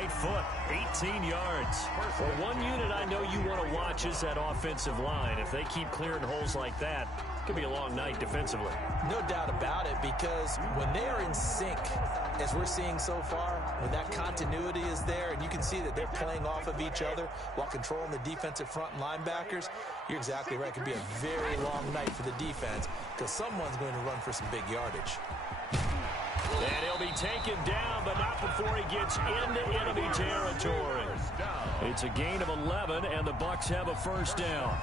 right foot, 18 yards. Well, one unit I know you want to watch is that offensive line. If they keep clearing holes like that, it could be a long night defensively. No doubt about it, because when they are in sync, as we're seeing so far, when that continuity is there and you can see that they're playing off of each other while controlling the defensive front and linebackers, you're exactly right. It could be a very long night for the defense because someone's going to run for some big yardage. And he'll be taken down, but not before he gets into enemy territory. It's a gain of 11, and the Bucs have a first down.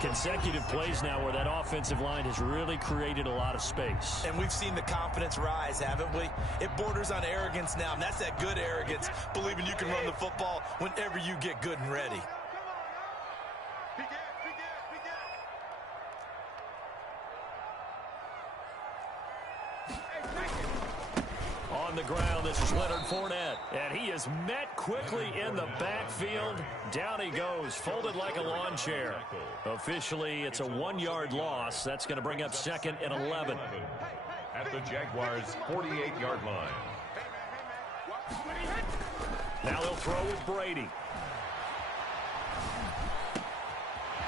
Consecutive plays now where that offensive line has really created a lot of space. And we've seen the confidence rise, haven't we? It borders on arrogance now, and that's that good arrogance, believing you can run the football whenever you get good and ready. On the ground, this is Leonard Fournette, and he is met quickly in the backfield. Down he goes, folded like a lawn chair. Officially, it's a 1-yard loss. That's going to bring up 2nd and 11. At the Jaguars' 48-yard line. Now they'll throw with Brady.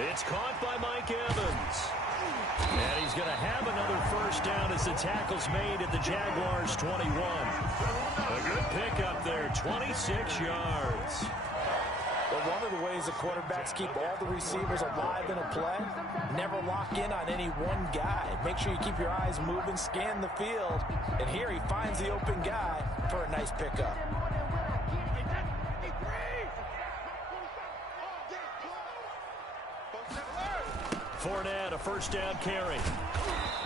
It's caught by Mike Evans. And he's going to have another first down as the tackle's made at the Jaguars' 21. A good pickup there, 26 yards. But one of the ways the quarterbacks keep all the receivers alive in a play, never lock in on any one guy. Make sure you keep your eyes moving, scan the field. And here he finds the open guy for a nice pickup. Fournette, a first down carry.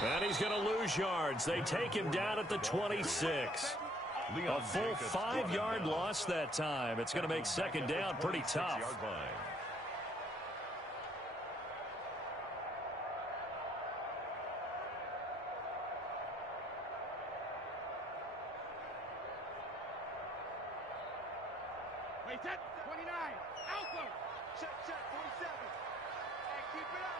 And he's going to lose yards. They take him down at the 26. A full 5-yard loss that time. It's going to make second down pretty tough. Wait, 29. Alpha. Check, 47. Hey, keep it up.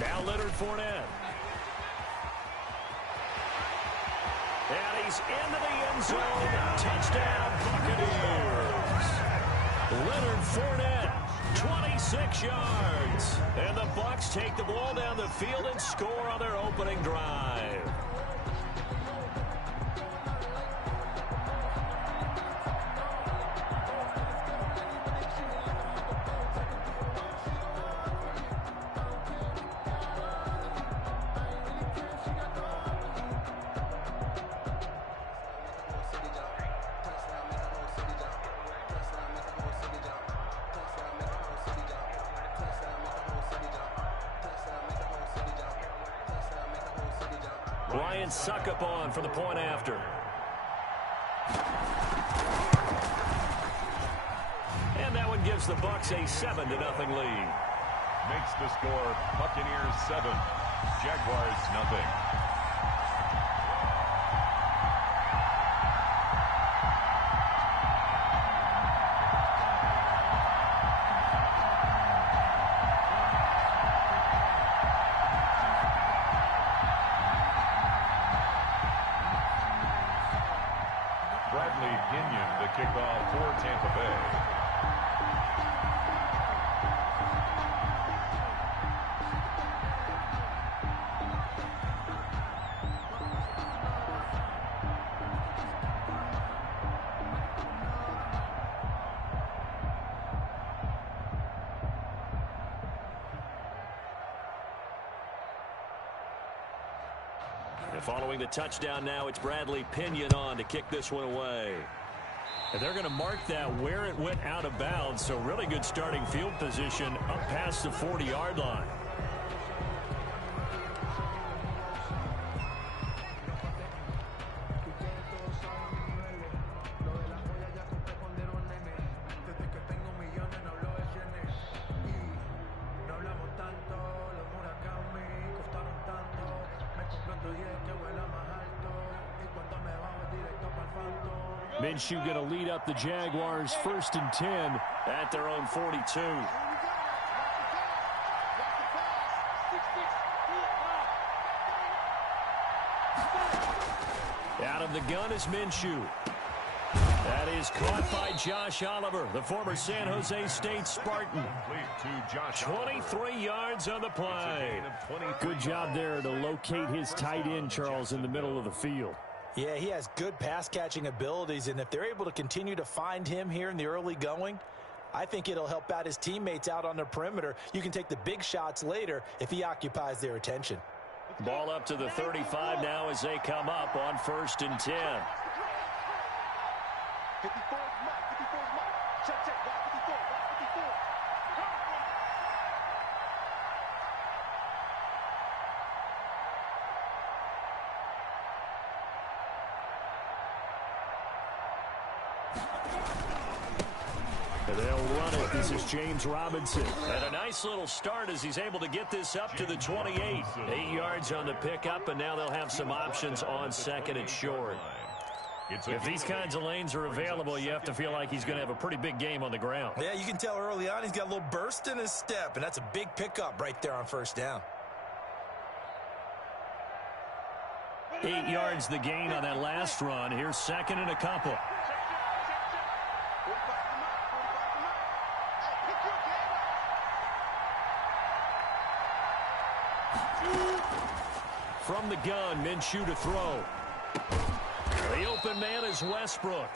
Now Leonard Fournette. And he's into the end zone. Touchdown, Buccaneers. Leonard Fournette, 26 yards. And the Bucs take the ball down the field and score on their opening drive. Ryan Succop for the point after. And that one gives the Bucs a 7-0 lead. Makes the score Buccaneers 7, Jaguars nothing. Kickoff for Tampa Bay. And following the touchdown now, it's Bradley Pinion on to kick this one away. And they're going to mark that where it went out of bounds, so really good starting field position up past the 40-yard line. Minshew going to lead up the Jaguars 1st and 10 at their own 42. Out of the gun is Minshew. That is caught by Josh Oliver, the former San Jose State Spartan. 23 yards on the play. Good job there to locate his tight end, Charles, in the middle of the field. Yeah, he has good pass-catching abilities, and if they're able to continue to find him here in the early going, I think it'll help out his teammates out on the perimeter. You can take the big shots later if he occupies their attention. Ball up to the 35 now as they come up on 1st and 10. 54 is Mike. 54 is Mike. Check, check. Wide 54. Wide 54. And they'll run it. This is James Robinson. And a nice little start as he's able to get this up to the 28. 8 yards on the pickup, and now they'll have some options on 2nd and short. If these kinds of lanes are available, you have to feel like he's going to have a pretty big game on the ground. Yeah, you can tell early on he's got a little burst in his step, and that's a big pickup right there on 1st down. 8 yards the gain on that last run. Here's 2nd and a couple. From the gun, Minshew to throw. The open man is Westbrook.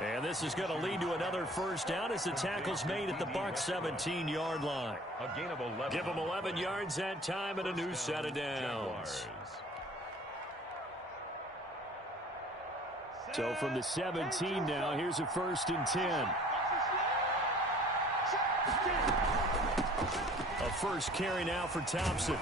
And this is going to lead to another 1st down as the tackle's made at the Bucs 17-yard line. A gain of 11. Give them 11 yards that time and a new set of downs. So from the 17 now, here's a 1st and 10. A first carry now for Thompson.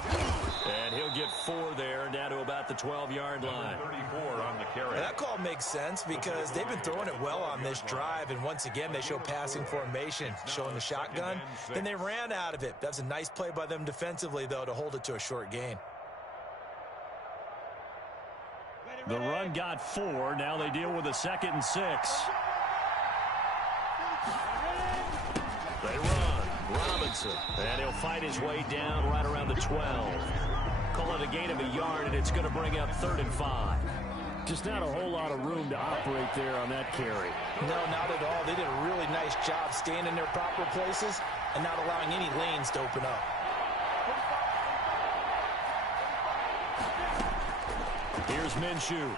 And he'll get 4 there, down to about the 12-yard line. 34 on the carry. That call makes sense because they've been throwing it well on this drive, and once again they show passing formation, showing the shotgun. Then they ran out of it. That's a nice play by them defensively, though, to hold it to a short gain. The run got 4. Now they deal with a 2nd and 6. They run. Robinson. And he'll fight his way down right around the 12. Call it a gain of a yard, and it's going to bring up 3rd and 5. Just not a whole lot of room to operate there on that carry. No, not at all. They did a really nice job staying in their proper places and not allowing any lanes to open up. Here's Minshew.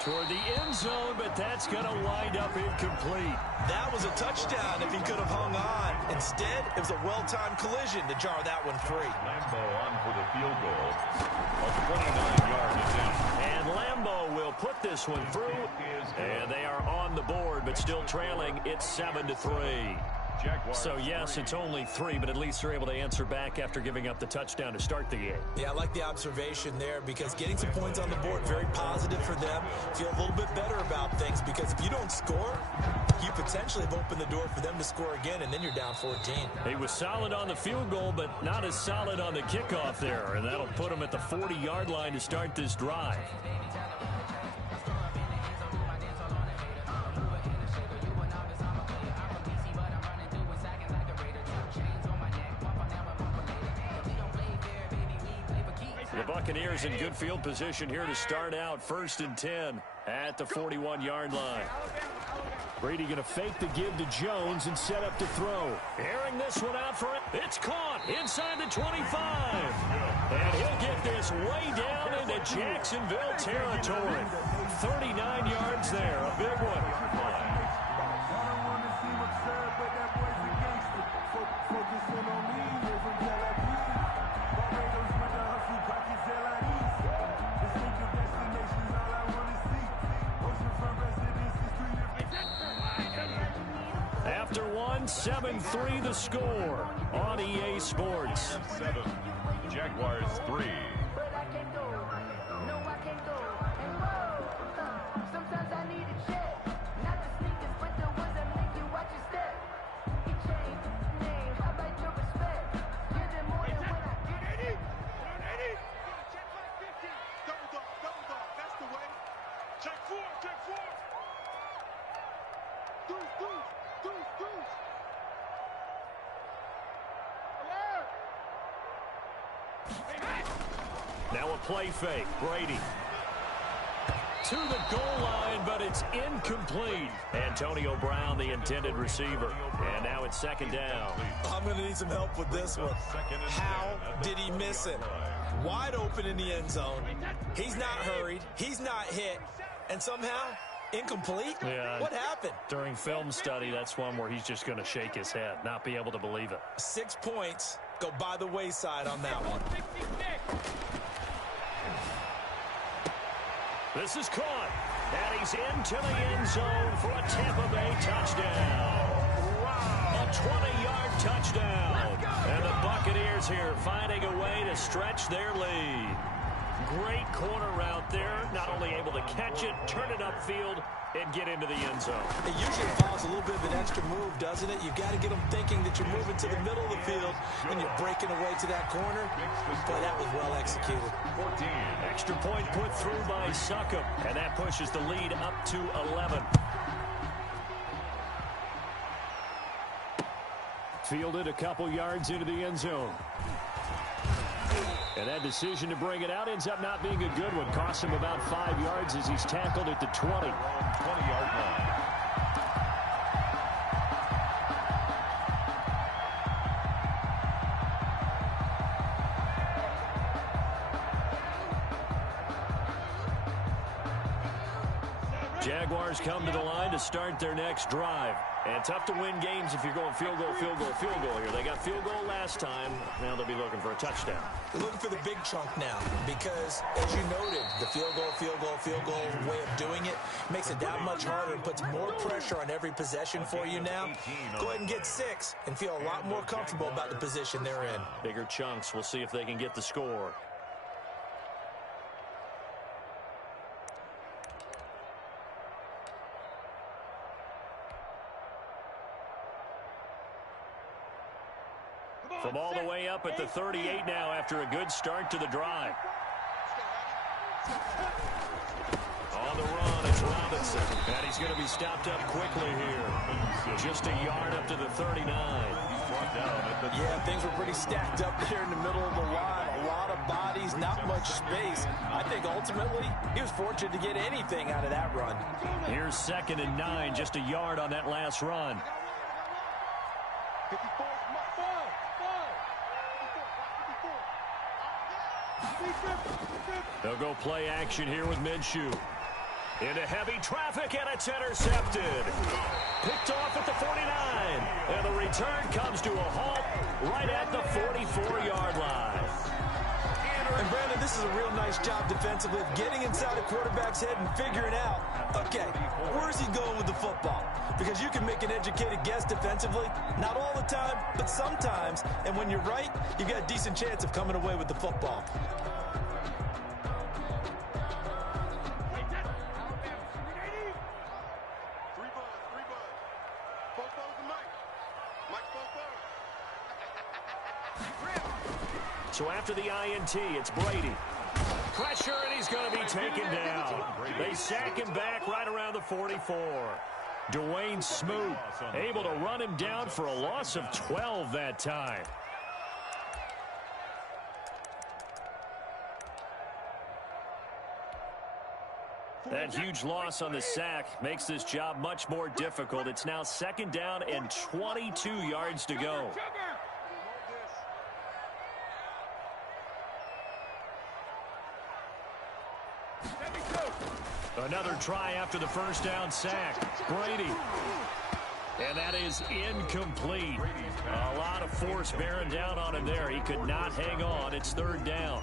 Toward the end zone, but that's going to wind up incomplete. That was a touchdown if he could have hung on. Instead, it was a well-timed collision to jar that one free. Lambo on for the field goal. A 29-yard attempt. And Lambo will put this one through. And they are on the board, but still trailing. It's 7-3. So, yes, it's only 3, but at least they're able to answer back after giving up the touchdown to start the game. Yeah, I like the observation there because getting some points on the board, very positive for them. Feel a little bit better about things because if you don't score, you potentially have opened the door for them to score again, and then you're down 14. He was solid on the field goal, but not as solid on the kickoff there, and that'll put him at the 40-yard line to start this drive. The Buccaneers in good field position here to start out. 1st and 10 at the 41-yard line. Brady going to fake the give to Jones and set up to throw. Airing this one out for it. It's caught inside the 25. And he'll get this way down into Jacksonville territory. 39 yards there. A big one. After 7-3 the score on EA Sports. 7, Jaguars 3. Now a play fake. Brady. to the goal line, but it's incomplete. Antonio Brown, the intended receiver. And now it's second down. I'm going to need some help with this one. How did he miss it? Wide open in the end zone. He's not hurried. He's not hit. And somehow, incomplete? Yeah. What happened? During film study, that's one where he's just going to shake his head, not be able to believe it. 6 points go by the wayside on that one. This is caught, and he's into the end zone for a Tampa Bay touchdown. Wow. A 20-yard touchdown. And the Buccaneers here finding a way to stretch their lead. Great corner route there. Not only able to catch it, turn it upfield, and get into the end zone. It usually involves a little bit of an extra move, doesn't it? You've got to get them thinking that you're moving to the middle of the field and you're breaking away to that corner. Boy, that was well executed. 14. Extra point put through by Succop, and that pushes the lead up to 11. Fielded a couple yards into the end zone. And that decision to bring it out ends up not being a good one. Costs him about 5 yards as he's tackled at the 20. 20-yard line. Jaguars come to the line to start their next drive. And tough to win games if you're going field goal, field goal, field goal here. They got field goal last time. Now they'll be looking for a touchdown. They're looking for the big chunk now because, as you noted, the field goal way of doing it makes it that much harder and puts more pressure on every possession for you now. Go ahead and get 6 and feel a lot more comfortable about the position they're in. Bigger chunks. We'll see if they can get the score. From all the way up at the 38 now after a good start to the drive. On the run, it's Robinson. And he's going to be stopped up quickly here. Just a yard up to the 39. Yeah, things were pretty stacked up there in the middle of the line. A lot of bodies, not much space. I think ultimately he was fortunate to get anything out of that run. Here's 2nd and 9, just a yard on that last run. 54. They'll go play action here with Minshew. Into heavy traffic, and it's intercepted. Picked off at the 49. And the return comes to a halt right at the 44-yard line. And Brandon, this is a real nice job defensively of getting inside a quarterback's head and figuring out, okay, where's he going with the football? Because you can make an educated guess defensively, not all the time, but sometimes. And when you're right, you've got a decent chance of coming away with the football. So after the INT, it's Brady. Pressure, and he's going to be taken down. They sack him back right around the 44. Dwayne Smoot able to run him down for a loss of 12 that time. That huge loss on the sack makes this job much more difficult. It's now 2nd down and 22 yards to go. Another try after the first down sack. Brady. And that is incomplete. A lot of force bearing down on him there. He could not hang on. It's 3rd down.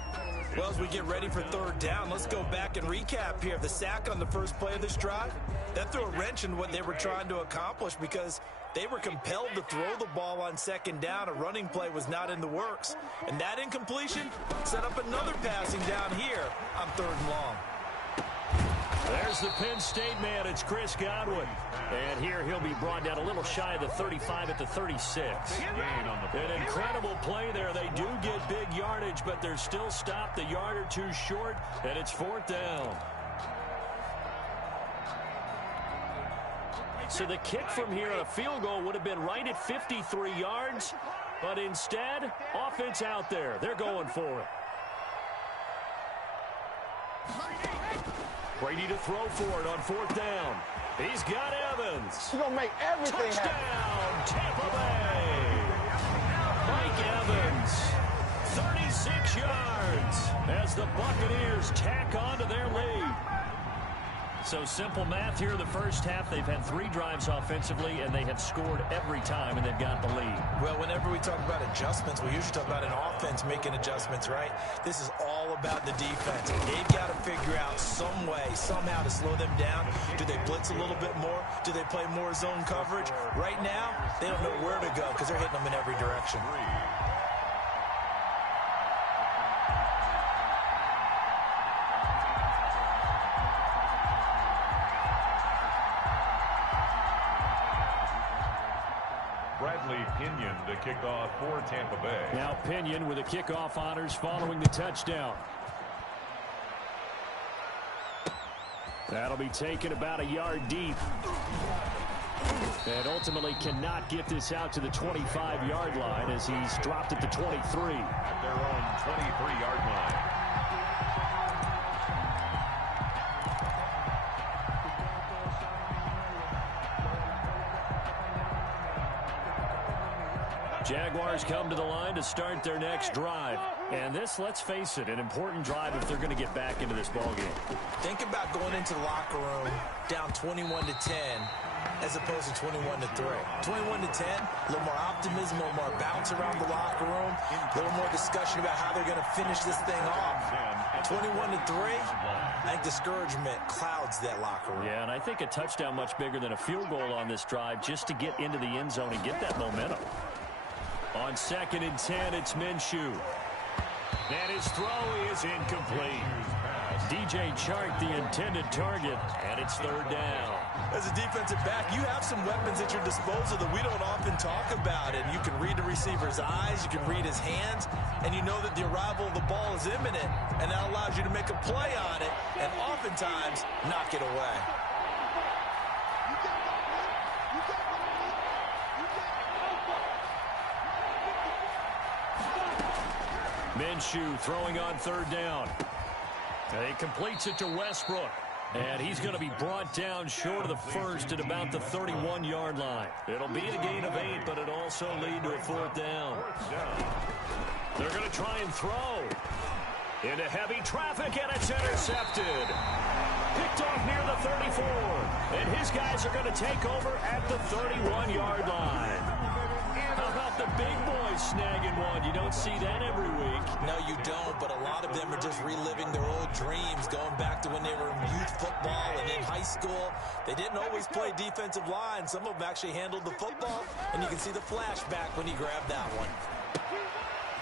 Well, as we get ready for 3rd down, let's go back and recap here. The sack on the first play of this drive, that threw a wrench in what they were trying to accomplish because they were compelled to throw the ball on 2nd down. A running play was not in the works. And that incompletion set up another passing down here on 3rd and long. There's the Penn State man. It's Chris Godwin. And here he'll be brought down a little shy of the 35 at the 36. An incredible play there. They do get big yardage, but they're still stopped a yard or two short, and it's 4th down. So the kick from here on a field goal would have been right at 53 yards, but instead, offense out there. They're going for it. Brady to throw for it on 4th down. He's got Evans. He's going to make everything Touchdown, Tampa Bay. Mike Evans, 36 yards as the Buccaneers tack on to their lead. So simple math here in the first half. They've had 3 drives offensively, and they have scored every time, and they've got the lead. Well, whenever we talk about adjustments, we usually talk about an offense making adjustments, right? This is all about the defense. They've got to figure out some way, somehow to slow them down. Do they blitz a little bit more? Do they play more zone coverage? Right now, they don't know where to go because they're hitting them in every direction. Pinion to kick off for Tampa Bay. Now Pinion with the kickoff honors following the touchdown. That'll be taken about a yard deep. And ultimately cannot get this out to the 25-yard line as he's dropped at the 23. At their own 23-yard line. Jaguars come to the line to start their next drive. And this, let's face it, an important drive if they're going to get back into this ballgame. Think about going into the locker room down 21-10 as opposed to 21-3. 21-10, a little more optimism, a little more bounce around the locker room, a little more discussion about how they're going to finish this thing off. 21-3, I think discouragement clouds that locker room. Yeah, and I think a touchdown much bigger than a field goal on this drive just to get into the end zone and get that momentum. On 2nd and 10, it's Minshew. And his throw is incomplete. DJ Chark, the intended target, and it's 3rd down. As a defensive back, you have some weapons at your disposal that we don't often talk about. And you can read the receiver's eyes, you can read his hands, and you know that the arrival of the ball is imminent, and that allows you to make a play on it, and oftentimes knock it away. Minshew throwing on 3rd down. And he completes it to Westbrook. And he's going to be brought down short of the first at about the 31-yard line. It'll be a gain of 8, but it'll also lead to a 4th down. They're going to try and throw. Into heavy traffic, and it's intercepted. Picked off near the 34. And his guys are going to take over at the 31-yard line. How about the big boys snagging one? You don't see that every week. No, you don't, but a lot of them are just reliving their old dreams, going back to when they were in youth football and in high school. They didn't always play defensive line. Some of them actually handled the football, and you can see the flashback when he grabbed that one.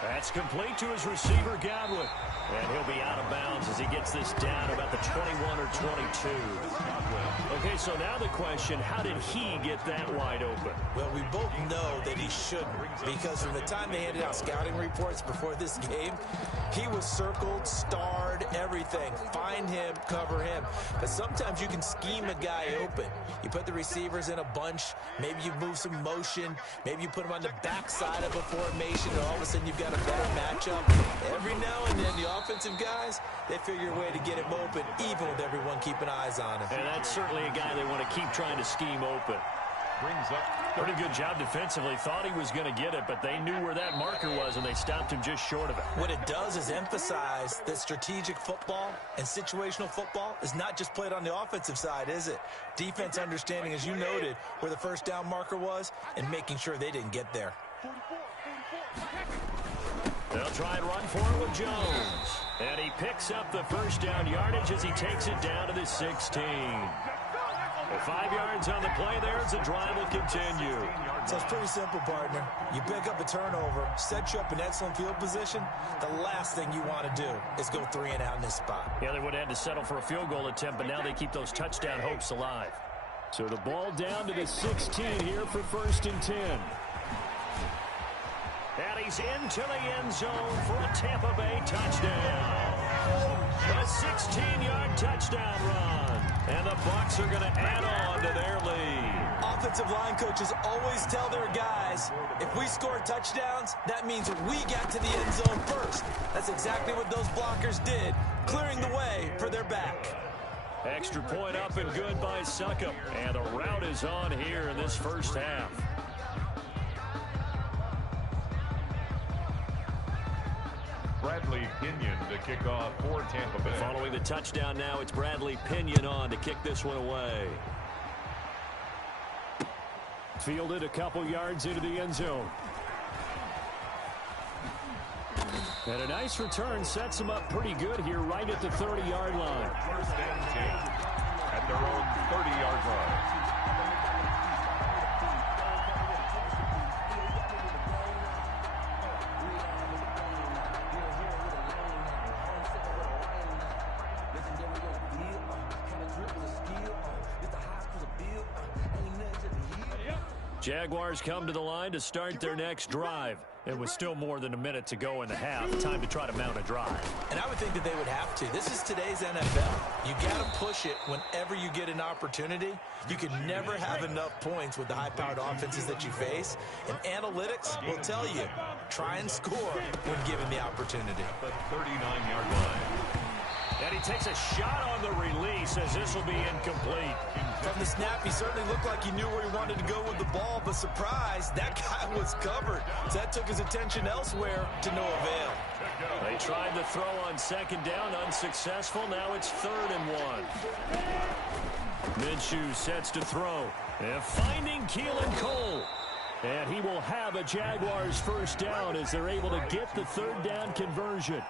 That's complete to his receiver, Godwin. And he'll be out of bounds as he gets this down about the 21 or 22. Okay, so now the question, how did he get that wide open? Well, we both know that he shouldn't, because from the time they handed out scouting reports before this game, he was circled, starred, everything. Find him, cover him. But sometimes you can scheme a guy open. You put the receivers in a bunch, maybe you move some motion, maybe you put them on the backside of a formation, and all of a sudden you've got a better matchup. Every now and then, the offensive guys, they figure a way to get him open, even with everyone keeping eyes on him. And that's certainly a guy they want to keep trying to scheme open. Brings up pretty good job defensively. Thought he was going to get it, but they knew where that marker was, and they stopped him just short of it. What it does is emphasize that strategic football and situational football is not just played on the offensive side, is it? Defense understanding, as you noted, where the 1st down marker was and making sure they didn't get there. They'll try and run for it with Jones. And he picks up the 1st down yardage as he takes it down to the 16. 5 yards on the play there as the drive will continue. So it's pretty simple, partner. You pick up a turnover, set you up in excellent field position. The last thing you want to do is go 3 and out in this spot. Yeah, they would have had to settle for a field goal attempt, but now they keep those touchdown hopes alive. So the ball down to the 16 here for 1st and 10. And he's into the end zone for a Tampa Bay touchdown. A 16-yard touchdown run. And the Bucs are going to add on to their lead. Offensive line coaches always tell their guys, if we score touchdowns, that means we got to the end zone first. That's exactly what those blockers did, clearing the way for their back. Extra point up and good by Succop. And the rout is on here in this first half. Bradley Pinion to kick off for Tampa Bay. Following the touchdown now, it's Bradley Pinion on to kick this one away. Fielded a couple yards into the end zone. And a nice return sets him up pretty good here right at the 30-yard line. First and 10 at their own 30-yard line. Jaguars come to the line to start their next drive. It was still more than a minute to go in the half. Time to try to mount a drive. And I would think that they would have to. This is today's NFL. You got to push it whenever you get an opportunity. You can never have enough points with the high-powered offenses that you face. And analytics will tell you, try and score when given the opportunity. The 39-yard line. And he takes a shot on the release as this will be incomplete. From the snap, he certainly looked like he knew where he wanted to go with the ball, but surprise, that guy was covered. So that took his attention elsewhere to no avail. They tried to throw on second down, unsuccessful. Now it's 3rd and 1. Minshew sets to throw. And finding Keelan Cole. And he will have a Jaguars first down as they're able to get the 3rd down conversion.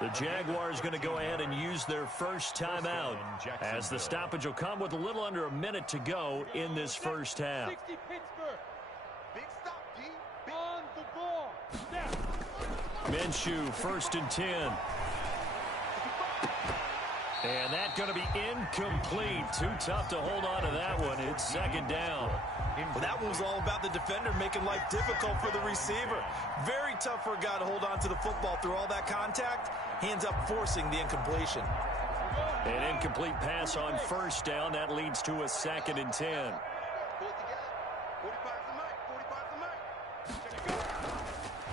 The Jaguars going to go ahead and use their first timeout as the stoppage will come with a little under a minute to go in this first half. Minshew, 1st and 10. And that's going to be incomplete. Too tough to hold on to that one. It's 2nd down. Well, that one was all about the defender making life difficult for the receiver. Very tough for a guy to hold on to the football through all that contact. He ends up forcing the incompletion. An incomplete pass on 1st down. That leads to a 2nd and 10.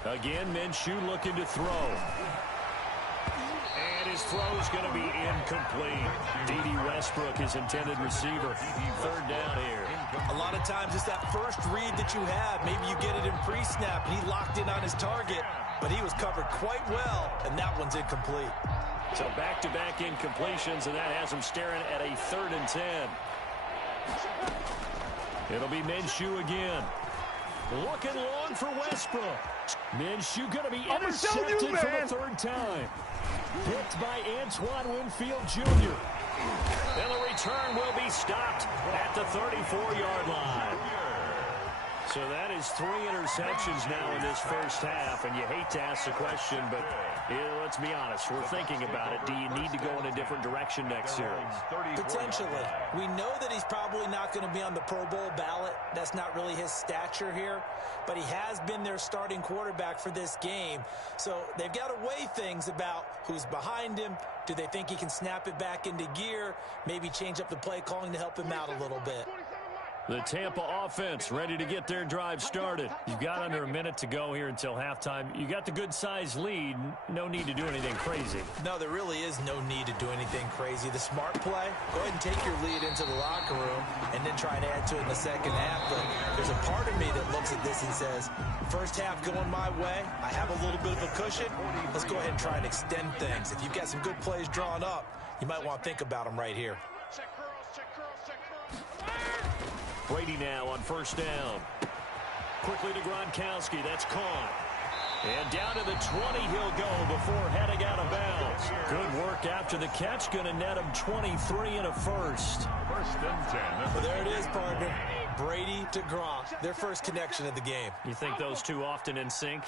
Again, Minshew looking to throw. And his throw is going to be incomplete. D.D. Westbrook, his intended receiver. 3rd down here. A lot of times it's that first read that you have. Maybe you get it in pre-snap, and he locked in on his target, but he was covered quite well, and that one's incomplete. So back-to-back incompletions, and that has him staring at a 3rd and 10. It'll be Minshew again. Looking long for Westbrook. Minshew going to be intercepted for the 3rd time. Picked by Antoine Winfield Jr. And the return will be stopped at the 34-yard line. So that is 3 interceptions now in this first half, and you hate to ask the question, but let's be honest, we're thinking about it. Do you need to go in a different direction next series? Potentially. We know that he's probably not going to be on the Pro Bowl ballot. That's not really his stature here, but he has been their starting quarterback for this game. So they've got to weigh things about who's behind him. Do they think he can snap it back into gear? Maybe change up the play calling to help him out a little bit. The Tampa offense ready to get their drive started. You've got under a minute to go here until halftime. You got the good-sized lead. No need to do anything crazy. No, there really is no need to do anything crazy. The smart play, go ahead and take your lead into the locker room and then try and add to it in the second half. But there's a part of me that looks at this and says, first half going my way, I have a little bit of a cushion. Let's go ahead and try and extend things. If you've got some good plays drawn up, you might want to think about them right here. Brady now on 1st down. Quickly to Gronkowski. That's caught. And down to the 20 he'll go before heading out of bounds. Good work after the catch. Going to net him 23 and a first. 1st and 10. Well, there it is, partner. Brady to Gronk, their first connection of the game. You think those two often in sync?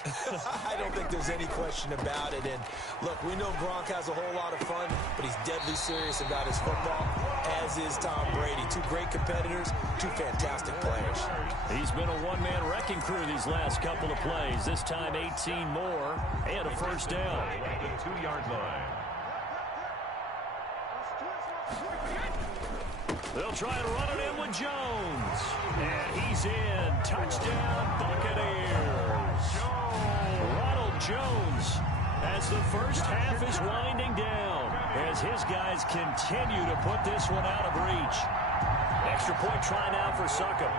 I don't think there's any question about it. And look, we know Gronk has a whole lot of fun, but he's deadly serious about his football, as is Tom Brady. 2 great competitors, 2 fantastic players. He's been a one-man wrecking crew these last couple of plays. This time 18 more and a first down. The 2-yard line. They'll try and run it in with Jones. And he's in. Touchdown, Buccaneers. Ronald Jones as the first half is winding down. as his guys continue to put this one out of reach. Extra point try now for Succop.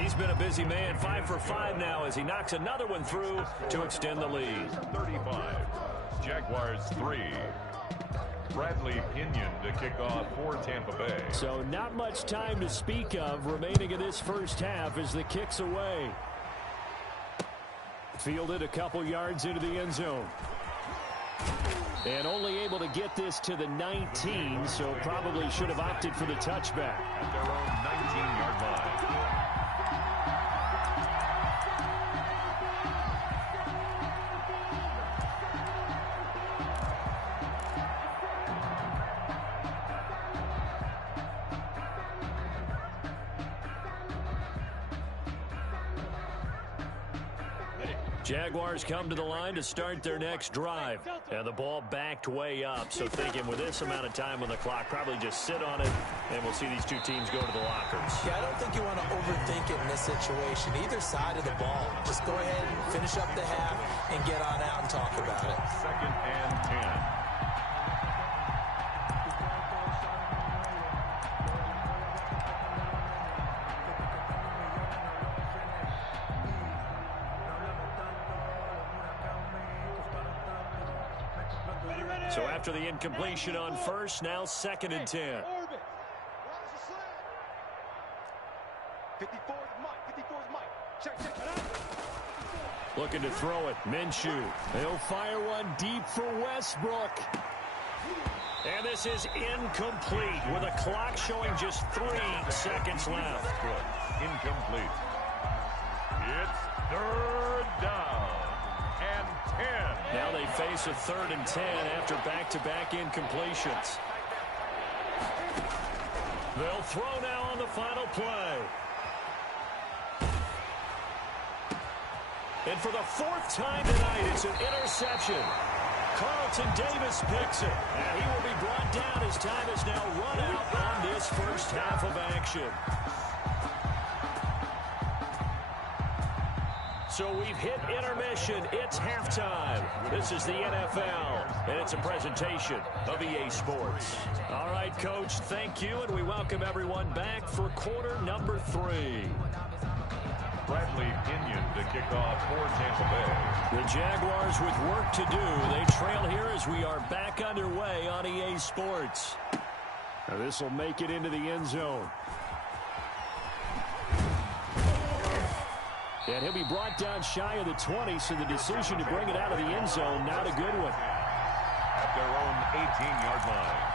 He's been a busy man, 5 for 5 now as he knocks another one through to extend the lead. 35. Jaguars 3. Bradley Pinion to kick off for Tampa Bay. So not much time to speak of remaining in this first half as the kick's away. Fielded a couple yards into the end zone. And only able to get this to the 19, so probably should have opted for the touchback. At their own 19-yard line. Jaguars come to the line to start their next drive. And the ball backed way up. So thinking with this amount of time on the clock, probably just sit on it, and we'll see these two teams go to the lockers. Yeah, I don't think you want to overthink it in this situation. Either side of the ball. Just go ahead and finish up the half and get on out and talk about it. 2nd and 10. So after the incompletion on first, now 2nd and 10. 54 Mike. Check. Looking to throw it. Minshew. He'll fire one deep for Westbrook. And this is incomplete with a clock showing just 3 seconds left. Good. Incomplete. It's 3rd down and 10. Now they face a 3rd and 10 after back-to-back incompletions. They'll throw now on the final play. And for the 4th time tonight, it's an interception. Carlton Davis picks it. And he will be brought down as time is now run out on this first half of action. So we've hit intermission. It's halftime. This is the NFL, and it's a presentation of EA Sports. All right, Coach, thank you, and we welcome everyone back for quarter number 3. Bradley Pinion to kick off for Tampa Bay. The Jaguars with work to do. They trail here as we are back underway on EA Sports. Now this will make it into the end zone. And he'll be brought down shy of the 20, so the decision to bring it out of the end zone, not a good one. At their own 18-yard line.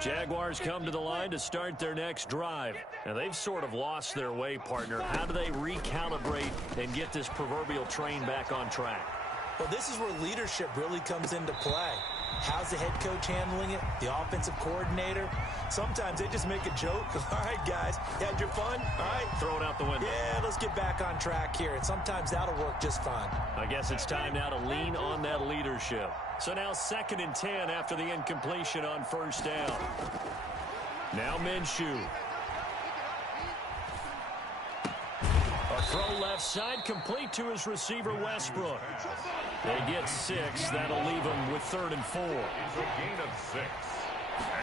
Jaguars come to the line to start their next drive. Now, they've sort of lost their way, partner. How do they recalibrate and get this proverbial train back on track? Well, this is where leadership really comes into play. How's the head coach handling it? The offensive coordinator? Sometimes they just make a joke. All right, guys, you had your fun? All right. Throw it out the window. Yeah, let's get back on track here. And sometimes that'll work just fine. I guess it's time now to lean on that leadership. So now 2nd and 10 after the incompletion on 1st down. Now Minshew. A throw left side, complete to his receiver, Westbrook. They get 6. That'll leave them with 3rd and 4. It's a gain of 6.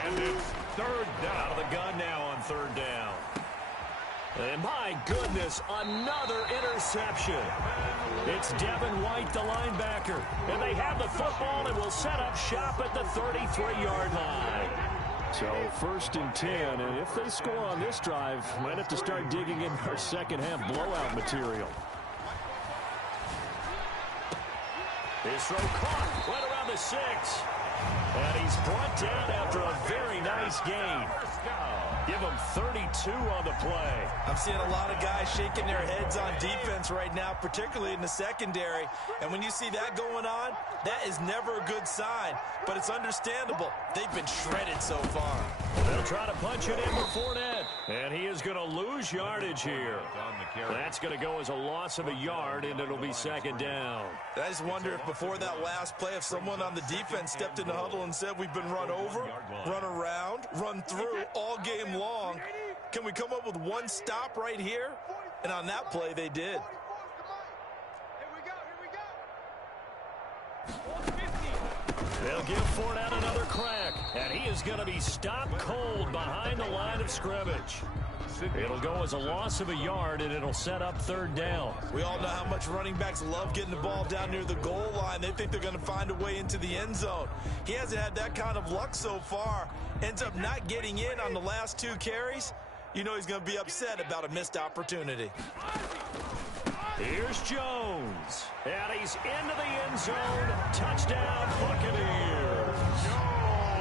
And it's 3rd down. Out of the gun now on 3rd down. And my goodness, another interception. It's Devin White, the linebacker. And they have the football and will set up shop at the 33-yard line. So 1st and 10, and if they score on this drive, might have to start digging in our second half blowout material. His throw caught right around the 6. And he's brought down after a very nice gain. Give him 32 on the play. I'm seeing a lot of guys shaking their heads on defense right now, particularly in the secondary. And when you see that going on, that is never a good sign. But it's understandable. They've been shredded so far. They'll try to punch it in with Fournette. And he is going to lose yardage here. That's going to go as a loss of a yard, and it'll be second down. I just wonder if before that last play, if someone on the defense stepped in the huddle and said, we've been run over, run around, run through all game long. Can we come up with one stop right here? And on that play, they did. They'll give Fournette another crack, and he is going to be stopped cold behind the line of scrimmage. It'll go as a loss of a yard, and it'll set up third down. We all know how much running backs love getting the ball down near the goal line. They think they're going to find a way into the end zone. He hasn't had that kind of luck so far. Ends up not getting in on the last 2 carries. You know he's going to be upset about a missed opportunity. Here's Jones, and he's into the end zone. Touchdown, Buccaneers.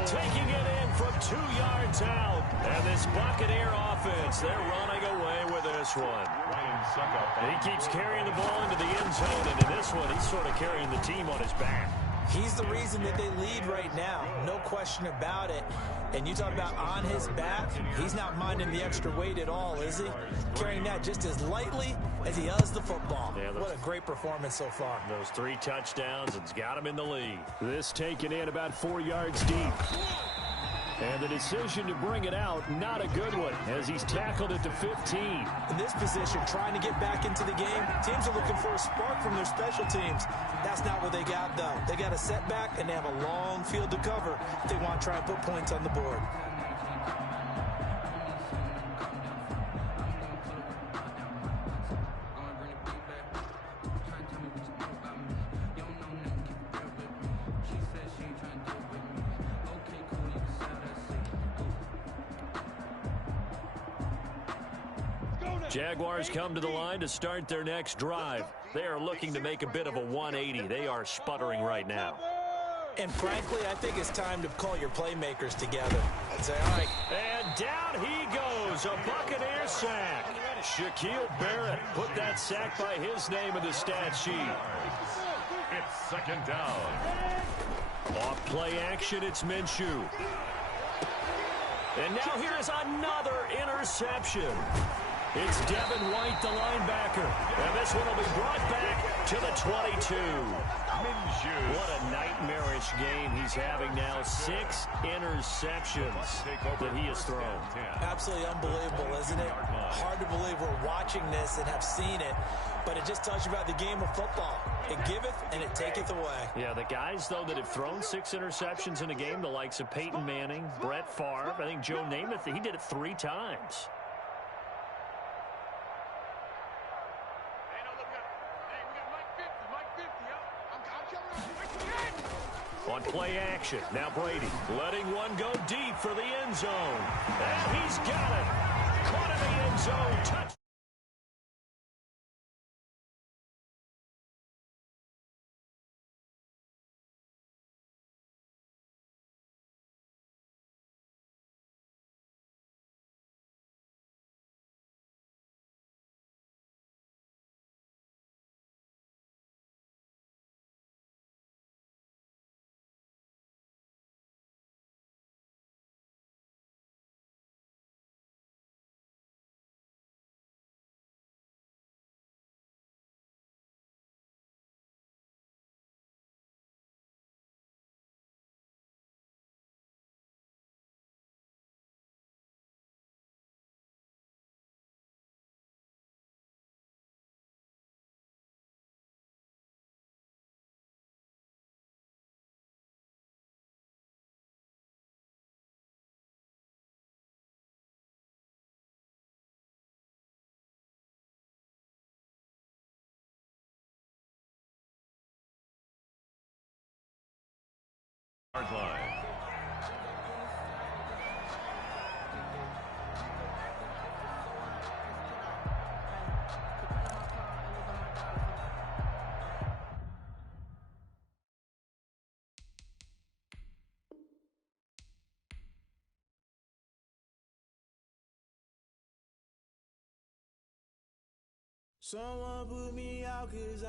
Taking it in from 2 yards out. And this Buccaneer offense, they're running away with this one. He keeps carrying the ball into the end zone, and in this one, he's sort of carrying the team on his back. He's the reason that they lead right now. No question about it. And you talk about on his back, he's not minding the extra weight at all, is he? Carrying that just as lightly as he does the football. Yeah, what a great performance so far. Those 3 touchdowns, it's got him in the lead. This taken in about 4 yards deep. And the decision to bring it out, not a good one, as he's tackled it to 15. In this position, trying to get back into the game, teams are looking for a spark from their special teams. That's not what they got, though. They got a setback, and they have a long field to cover if they want to try and put points on the board. Jaguars come to the line to start their next drive. They are looking to make a bit of a 180. They are sputtering right now. And frankly, I think it's time to call your playmakers together. I'd say, all right. And down he goes, a Buccaneer sack. Shaquille Barrett put that sack by his name in the stat sheet. It's second down. Off play action, it's Minshew. And now here is another interception. It's Devin White, the linebacker. And this one will be brought back to the 22. Minshew. What a nightmarish game he's having now. 6 interceptions that he has thrown. Absolutely unbelievable, isn't it? Hard to believe we're watching this and have seen it. But it just tells you about the game of football. It giveth and it taketh away. Yeah, the guys, though, that have thrown 6 interceptions in a game, the likes of Peyton Manning, Brett Favre, I think Joe Namath, he did it 3 times. On play action, now Brady letting one go deep for the end zone. And he's got it. Caught in the end zone. Touch. Line. Someone put me out 'cause